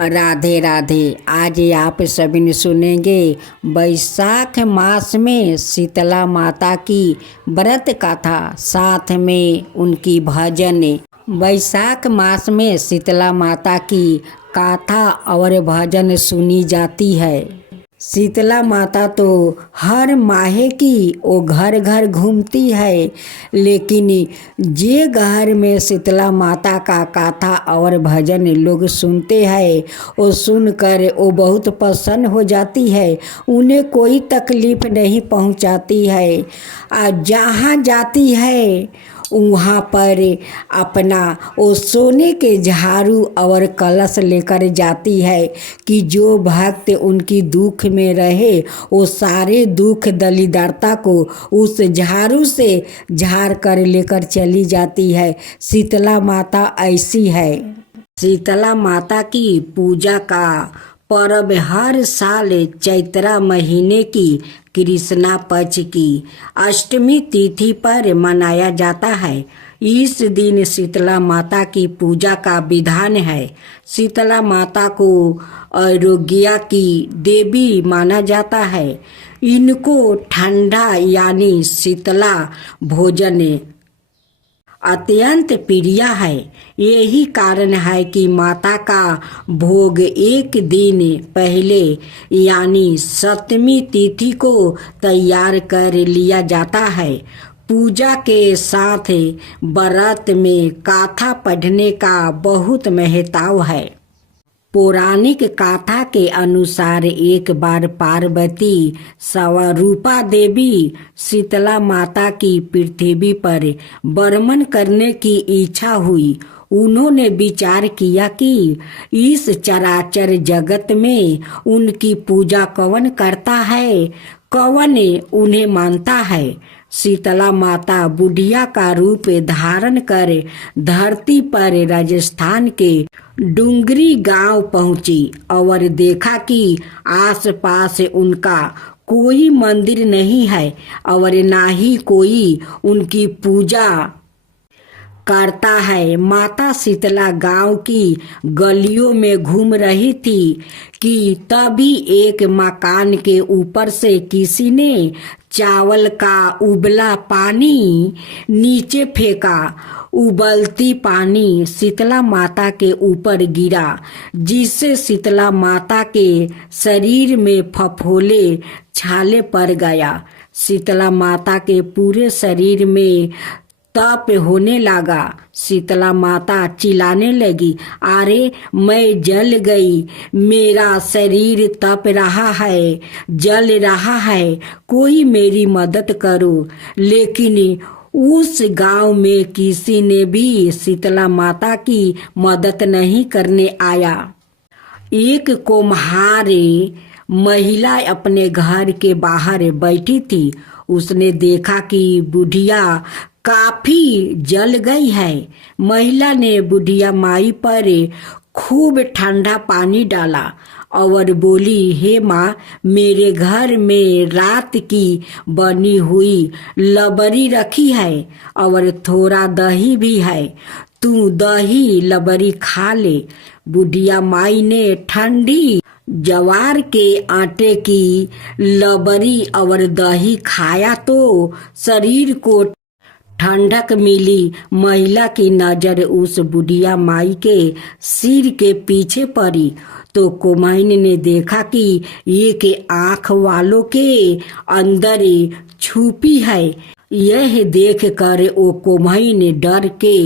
राधे राधे। आज आप सभी ने सुनेंगे बैसाख मास में शीतला माता की व्रत कथा, साथ में उनकी भजन। बैसाख मास में शीतला माता की कथा और भजन सुनी जाती है। शीतला माता तो हर माहे की वो घर घर घूमती है, लेकिन जे घर में शीतला माता का कथा और भजन लोग सुनते हैं, वो सुनकर वो बहुत प्रसन्न हो जाती है। उन्हें कोई तकलीफ नहीं पहुंचाती है। जहाँ जाती है वहाँ पर अपना वो सोने के झाड़ू और कलश लेकर जाती है कि जो भक्त उनकी दुख में रहे वो सारे दुख दलिद्रता को उस झाड़ू से झाड़ कर लेकर चली जाती है। शीतला माता ऐसी है। शीतला माता की पूजा का पर्व हर साल चैत्र महीने की कृष्णा पक्ष की अष्टमी तिथि पर मनाया जाता है। इस दिन शीतला माता की पूजा का विधान है। शीतला माता को आरोग्य की देवी माना जाता है। इनको ठंडा यानी शीतला भोजन अत्यंत प्रिय है। यही कारण है कि माता का भोग एक दिन पहले यानी सप्तमी तिथि को तैयार कर लिया जाता है। पूजा के साथ व्रत में कथा पढ़ने का बहुत महत्व है। पौराणिक कथा के अनुसार एक बार पार्वती स्वरूपा देवी शीतला माता की पृथ्वी पर बर्मन करने की इच्छा हुई। उन्होंने विचार किया कि इस चराचर जगत में उनकी पूजा कौन करता है, कौन उन्हें मानता है। शीतला माता बुढ़िया का रूप धारण कर धरती पर राजस्थान के डुंगरी गांव पहुंची और देखा कि आसपास उनका कोई मंदिर नहीं है और ना ही कोई उनकी पूजा करता है। माता शीतला गांव की गलियों में घूम रही थी कि तभी एक मकान के ऊपर से किसी ने चावल का उबला पानी नीचे फेंका। उबलती पानी शीतला माता के ऊपर गिरा, जिससे शीतला माता के शरीर में फफोले छाले पड़ गया। शीतला माता के पूरे शरीर में तप होने लगा। शीतला माता चिल्लाने लगी, अरे मैं जल गई, मेरा शरीर तप रहा है, जल रहा है, कोई मेरी मदद करो। लेकिन उस गांव में किसी ने भी शीतला माता की मदद नहीं करने आया। एक कुम्हार महिला अपने घर के बाहर बैठी थी। उसने देखा कि बुढ़िया काफी जल गई है। महिला ने बुढ़िया माई पर खूब ठंडा पानी डाला और बोली, हे माँ, मेरे घर में रात की बनी हुई लबरी रखी है और थोड़ा दही भी है, तू दही लबरी खा ले। बुढ़िया माई ने ठंडी जवार के आटे की लबरी और दही खाया तो शरीर को ठंडक मिली। महिला की नजर उस बुढ़िया माई के सिर के पीछे पड़ी तो कुम्हार ने देखा कि एक आँख वालों के अंदर छुपी है। यह देख कर वो कुम्हार ने डर के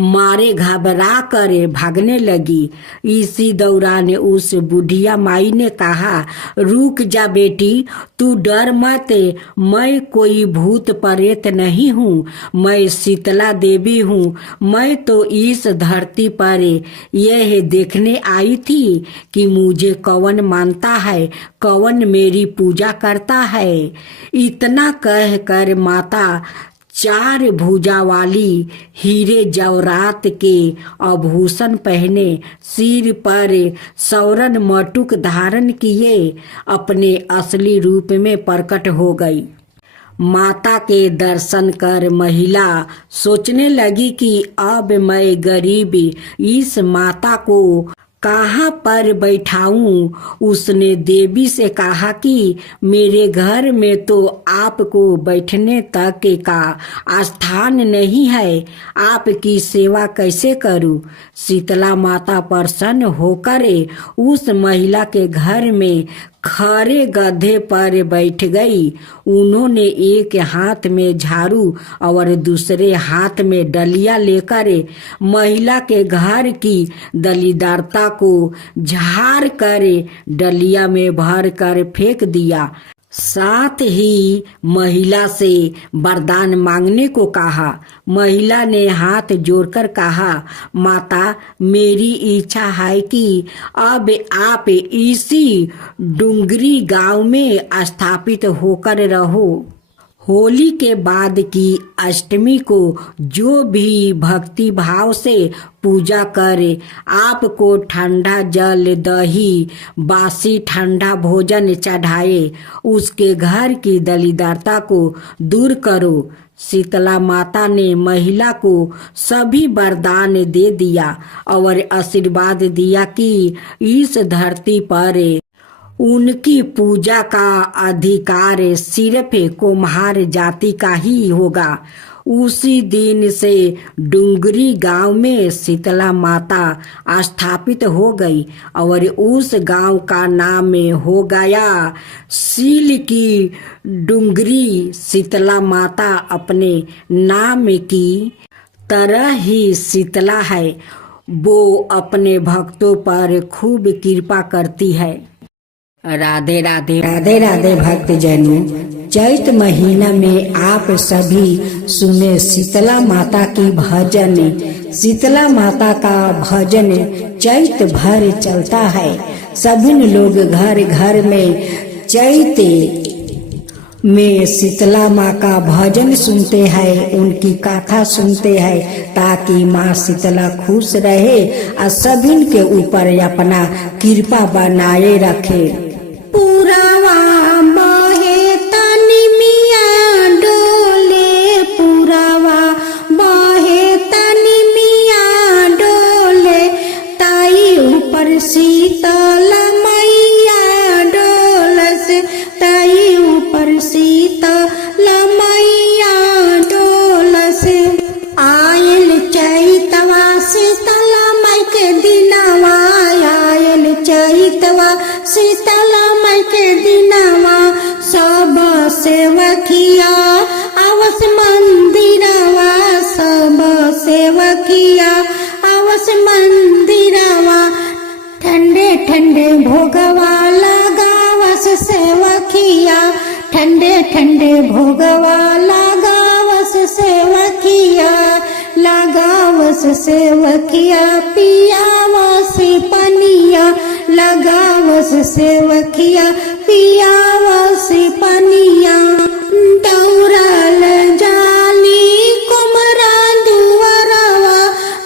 मारे घबरा कर भागने लगी। इसी दौरान उस बुढ़िया माई ने कहा, रुक जा बेटी, तू डर मत, मैं कोई भूत प्रेत नहीं हूँ, मैं शीतला देवी हूँ। मैं तो इस धरती पर यह देखने आई थी कि मुझे कौन मानता है, कौन मेरी पूजा करता है। इतना कह कर माता चार भुजा वाली हीरे जवाहरात के आभूषण पहने, सिर पर सौरन मटुक धारण किए अपने असली रूप में प्रकट हो गई। माता के दर्शन कर महिला सोचने लगी कि अब मैं गरीब इस माता को कहाँ पर बैठाऊं? उसने देवी से कहा कि मेरे घर में तो आपको बैठने तक का स्थान नहीं है, आपकी सेवा कैसे करूं? शीतला माता प्रसन्न होकर उस महिला के घर में खड़े गधे पर बैठ गई। उन्होंने एक हाथ में झाड़ू और दूसरे हाथ में डलिया लेकर महिला के घर की दलीदारता को झाड़ कर डलिया में भर कर फेंक दिया। साथ ही महिला से वरदान मांगने को कहा। महिला ने हाथ जोड़कर कहा, माता, मेरी इच्छा है कि अब आप इसी डुंगरी गांव में स्थापित होकर रहो। होली के बाद की अष्टमी को जो भी भक्ति भाव से पूजा करे, आपको ठंडा जल, दही, बासी ठंडा भोजन चढ़ाए, उसके घर की दलीदारता को दूर करो। शीतला माता ने महिला को सभी वरदान दे दिया और आशीर्वाद दिया कि इस धरती पर उनकी पूजा का अधिकार सिर्फ कुम्हार जाति का ही होगा। उसी दिन से डुंगरी गांव में शीतला माता स्थापित हो गई और उस गांव का नाम हो गया सील की डुंगरी। शीतला माता अपने नाम की तरह ही शीतला है, वो अपने भक्तों पर खूब कृपा करती है। राधे राधे राधे राधे भक्तजनों, चैत महीना में आप सभी सुने शीतला माता की भजन। शीतला माता का भजन चैत भर चलता है। सभी लोग घर घर में चैत में शीतला माँ का भजन सुनते हैं, उनकी कथा सुनते हैं, ताकि माँ शीतला खुश रहे और सभी के ऊपर अपना कृपा बनाए रखे। पुरावा बहे तनी मिया डोले, पुरावा बहे तनी मिया डोले, ताई ऊपर शीतल मैया डोलस, ताई ऊपर शीतल मैया डोलस। आयल चैतवा शीतल माई के दिनवा, आयल चैतवा शीतल माई के दिनवा, सब सेवकिया आवस मंदिरवा, सब सेवकिया आवस मंदिरवा, ठंडे ठंडे भोगवा लगावस सेवकिया, ठंडे ठंडे भोगवा लगावस सेवकिया, लगावस सेवकिया पियावस पनिया, लगावस सेवकिया पियावस पनिया। दौड़ल जाली कुमरा दुवरवा,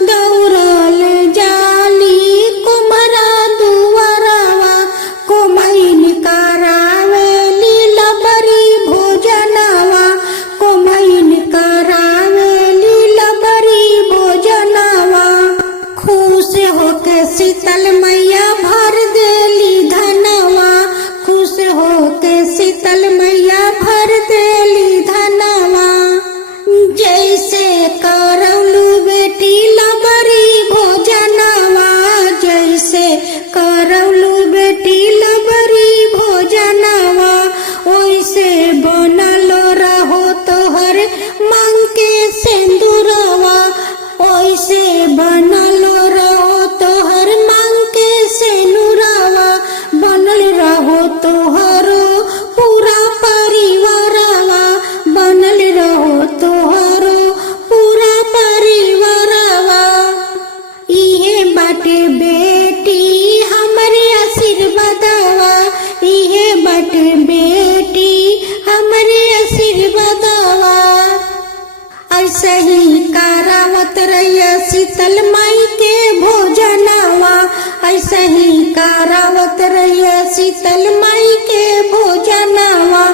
दौड़ल जाली कुमरा दुवरवा, कोमैन करावेली लबरी भोजनवा, कोमैन करावेली लबरी भोजनवा। खुश होके शीतल मैया भर देली धनवा, खुश होके शीतल मैया भर देली धनवा। जैसे करौलू बेटी लबरी भोजनवा, जैसे करौलू बेटी लबरी भोजनवा, ओइसे बनलो रहो तोहर मांग के सिंदूरवा, ओइसे बनलो रहो तोहर मांग के सिंदूरवा, बनल रहो तोहरो पूरा परिवारवा, बनल रहो तोहरो पूरा परिवारवा। इहे बाटे बेटी हमरे आशीर्वादवा, इहे बाटे बेटी हमरे आशीर्वादवा। ऐसे ही करावत रहिए शीतल माई के भोजनवा, ऐसे ही करावत रहिए शीतल माई के भोजनवा,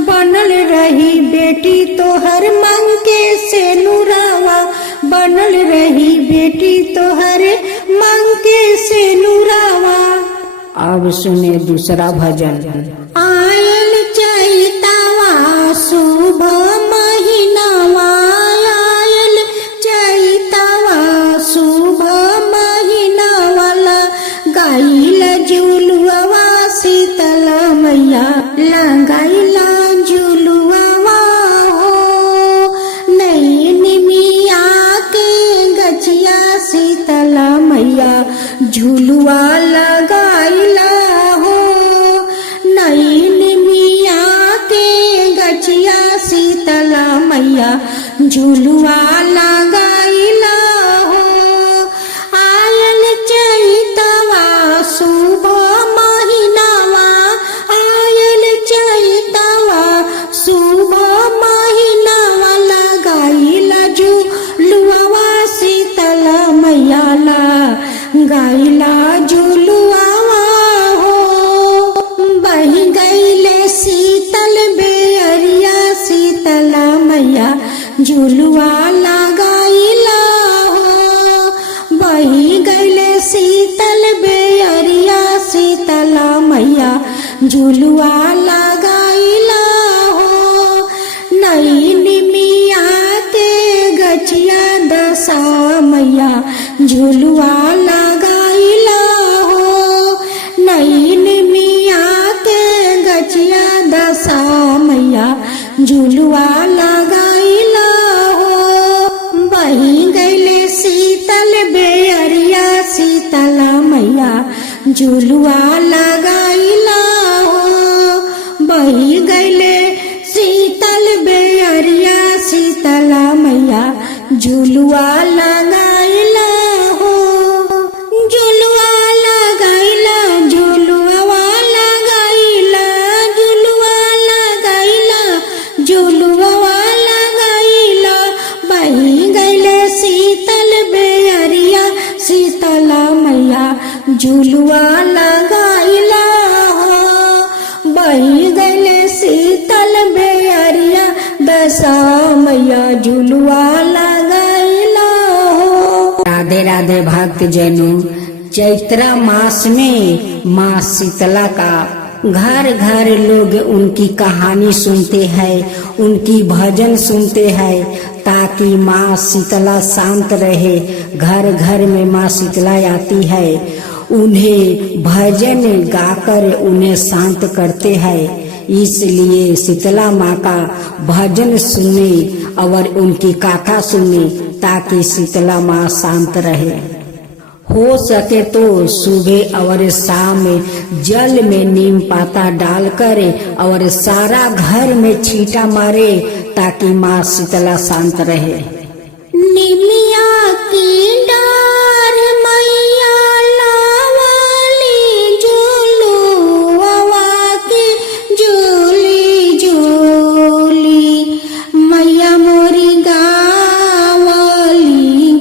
बनल रही बेटी तोहर मांग के सेनुरवा, बनल रही बेटी तोहर मांग के से नुरावा। अब सुने दूसरा भजन। आयल चैतावा शुभ महीनावा, आयल चैतावा शुभ महीनावा, लगाइल झुलुआ शीतल मैया, लगाइल झुलुआ हो। नैन मिया के गछिया शीतल मैया, झुलुआ लगाइला हो। नैन मिया के गछिया शीतल मैया, झुलुआ लगाइला हो। आयल चैतवा शुभ महीनावा, आयल चैतवा शुभ महीनावा, लगाइला झुलुआ शीतल मैया, लगाइला झुलुआ हो। बही गईले शीतल बेअरिया शीतल मैया, झुलुआ लगाइला हो। बही गईले शीतल बेअरिया शीतल मैया, झुलुआ लगाइला हो। नैन मिया के गछिया दशा मैया, झुलुआ लगाइला हो। नैन मिया के गछिया दशा मैया, झुलुआ लगाइला हो। बही गईले शीतल बेअरिया शीतल मैया, झुलुआ लगाइला हो। बही गईले शीतल बेअरिया शीतल मैया, झुलुआ लगाइला हो। झुलुआ लगाइला, झुलुआ लगाइला, झुलुआ लगाइला, झुलुआ लगाइला। बही गईले शीतल बेअरिया शीतल मैया, झुलुआ लगाइला हो। बही गईले शीतल बेअरिया दशा मैया, झुलुआ लगाइला हो। राधे राधे भक्त जनों, चैत्रा मास में माँ शीतला का घर घर लोग उनकी कहानी सुनते हैं, उनकी भजन सुनते हैं, ताकि माँ शीतला शांत रहे। घर घर में माँ शीतला आती है, उन्हें भजन गाकर उन्हें शांत करते हैं। इसलिए शीतला माँ का भजन सुने और उनकी गाथा सुने, ताकि शीतला माँ शांत रहे। हो सके तो सुबह और शाम जल में नीम पाता डालकर और सारा घर में छींटा मारे, ताकि माँ शीतला शांत रहे। निमिया की डार मैया लावाली, झुलुआ के झूली झूली, मैया मोरी गावली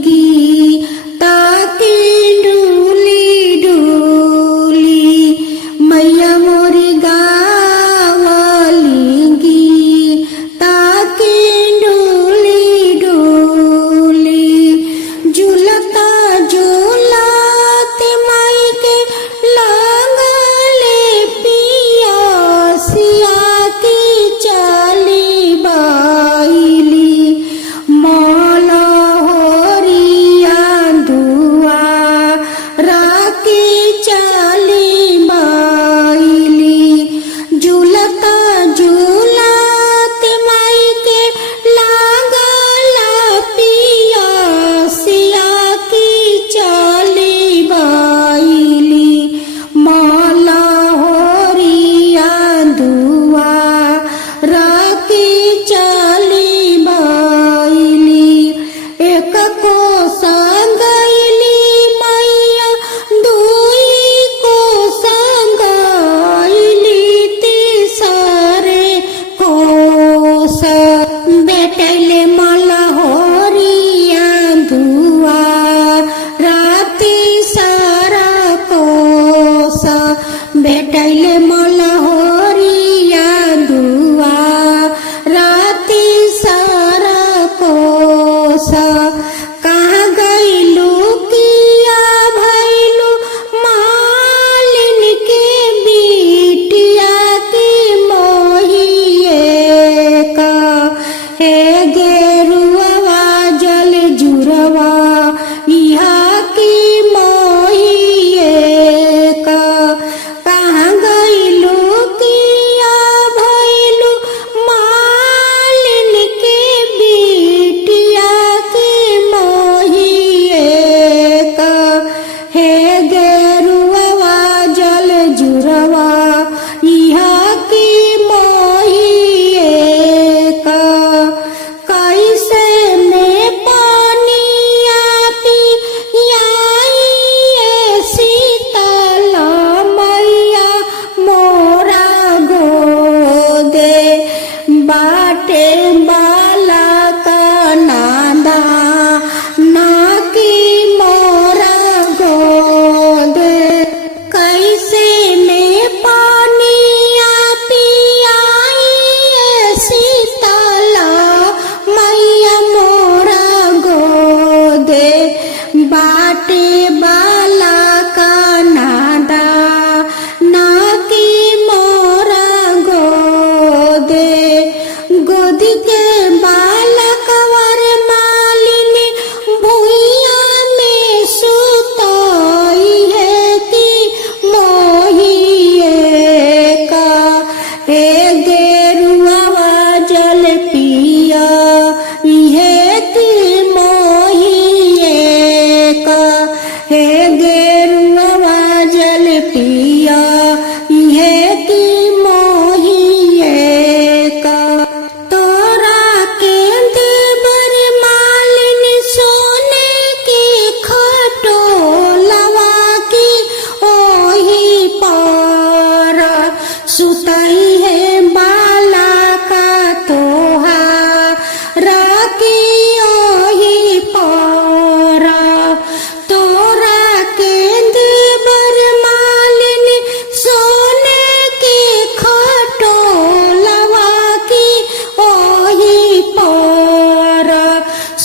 गीता की डूली डूली, मैया मोरी गावली गीता की डूली डूली।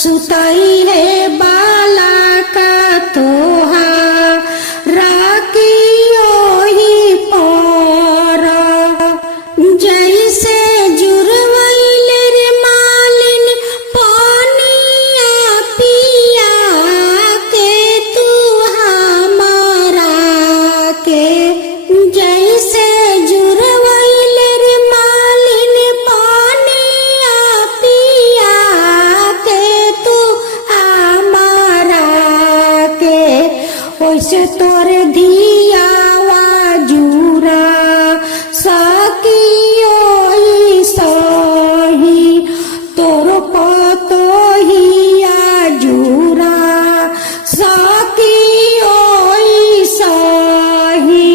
सुतई है बाला का तोहारा की ओही पर जैसे जुरवैल रे मालिन पानिया पिया के तू हमारा के जैसे जुरवैल रे मालिन पानिया पिया के तू हमारा के वैसे तोर धियावा जुरा सकियो सही तोर पतोहिया जुरा सकियो सही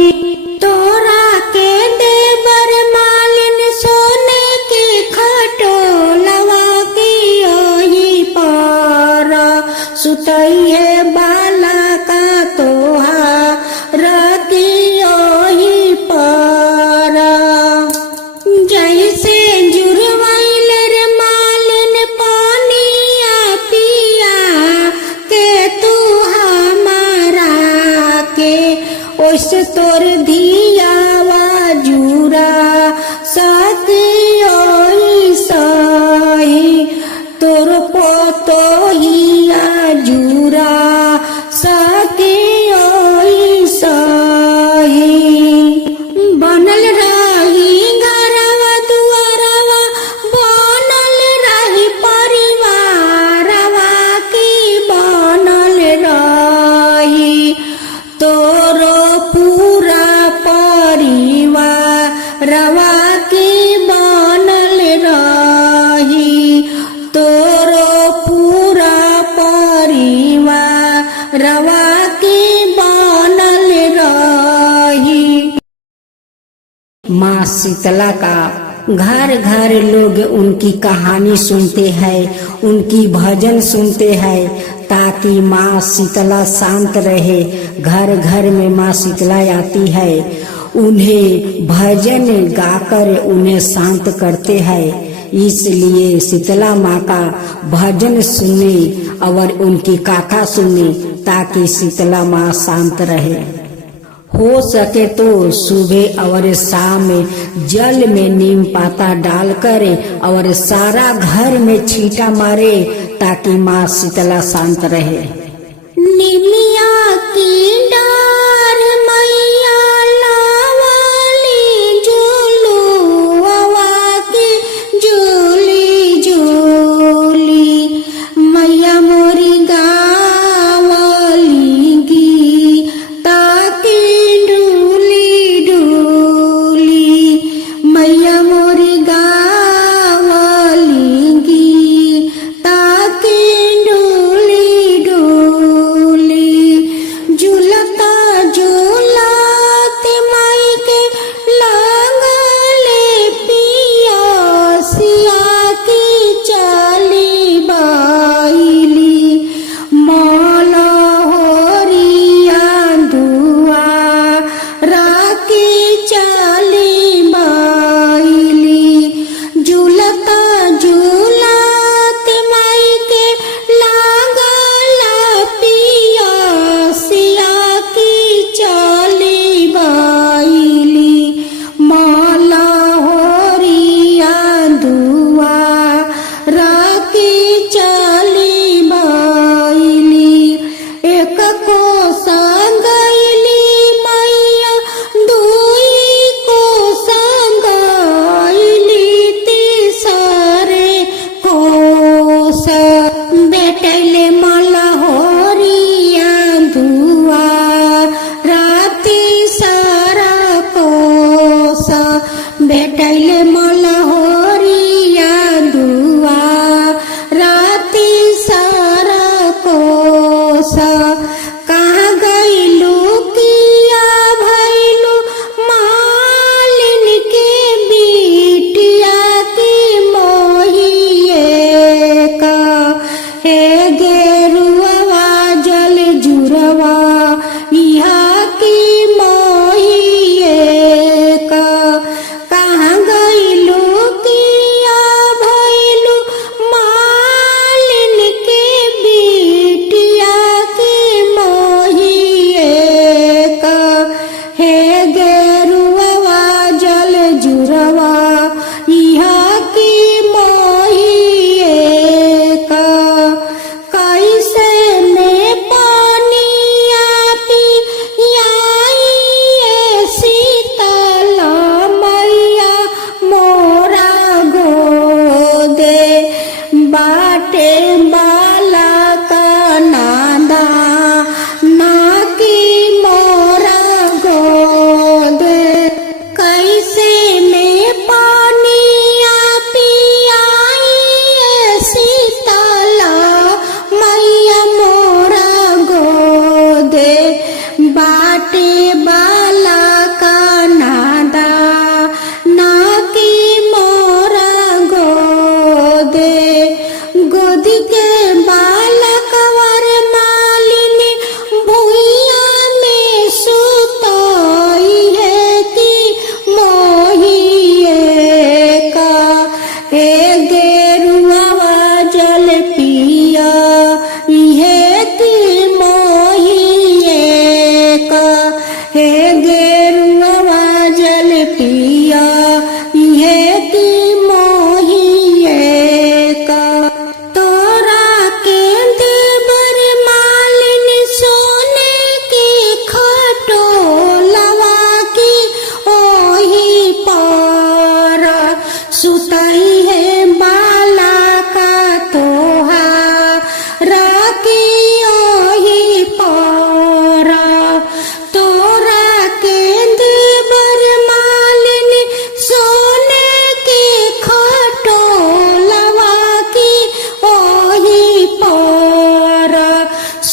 तोरा के देवर मालिन सोने के खटोलवा की ओही पर सुतई है बाला का तोहारा की ओही पर जैसे जुरवैल रे मालिन पानिया पिया के तू हमारा के ओइसे तोर धियावा जुरा सकियो सही तोर पोतोहिया जुरा सकियो सही बनल रही घरवा दुआरवा बनल रही परिवारवा की बनल रही तोरो पूरा परिवारवा की बनल रही तोरो पूरा परिवारवा की बनल रही। माँ शीतला का घर घर लोग उनकी कहानी सुनते हैं, उनकी भजन सुनते हैं ताकि माँ शीतला शांत रहे। घर घर में माँ शीतला आती है, उन्हें भजन गाकर उन्हें शांत करते हैं। इसलिए शीतला माँ का भजन सुने और उनकी कथा सुने ताकि शीतला माँ शांत रहे। हो सके तो सुबह और शाम जल में नीम पाता डालकर और सारा घर में छींटा मारे ताकि माँ शीतला शांत रहे। निमिया की डार मैया लावाली झूलुआ की झूली झूली मैया मोरी गावली गीता की डूली डूली मैया मोरी गावली गीता की डूली डूली झूलता झूलते माई के लागले पियसिया की चली बाइली मौला होरिया दुआरा की चली बाइली झूलता झूलते माई के लागला पियसिया की चली बाइली मौला होरिया दुआरा की चली बाइली एक को संगैली मैया दुई को संगैली तीसरे कोस बेटले मला होरिया दुआरा तीसरा कोस बेटले मला होरिया दुआरा तीसरा कोस कहाँ गइलू किया भइलू मालिन के बिटिया की मोहिए का हे गेरुआ जल जुरवा इहा की मोहिए का कहाँ गइलू किया भइलू मालिन के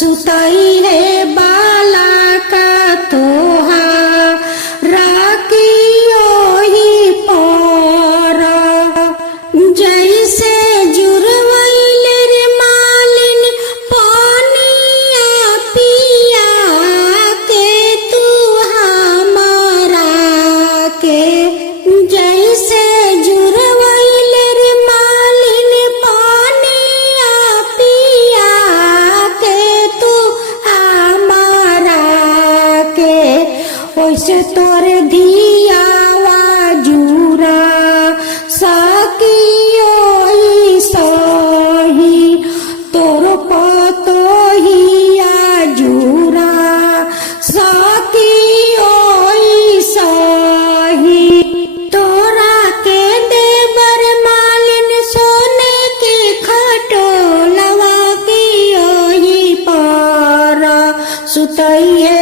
सुतई है बाला का तोहा राखियो ही पर जैसे जुरवैल रे मालिन पानिया पिया के तू हमारा के जैसे जुरवैल रे मालिन पानिया पिया के तू हमारा के ओइसे तोर धियावा जुरा सकियो सही तोर पतोहिया जुरा सकियो सही तोरा के देवर मालिन सोने के खटोलवा की ओही पर सुतई है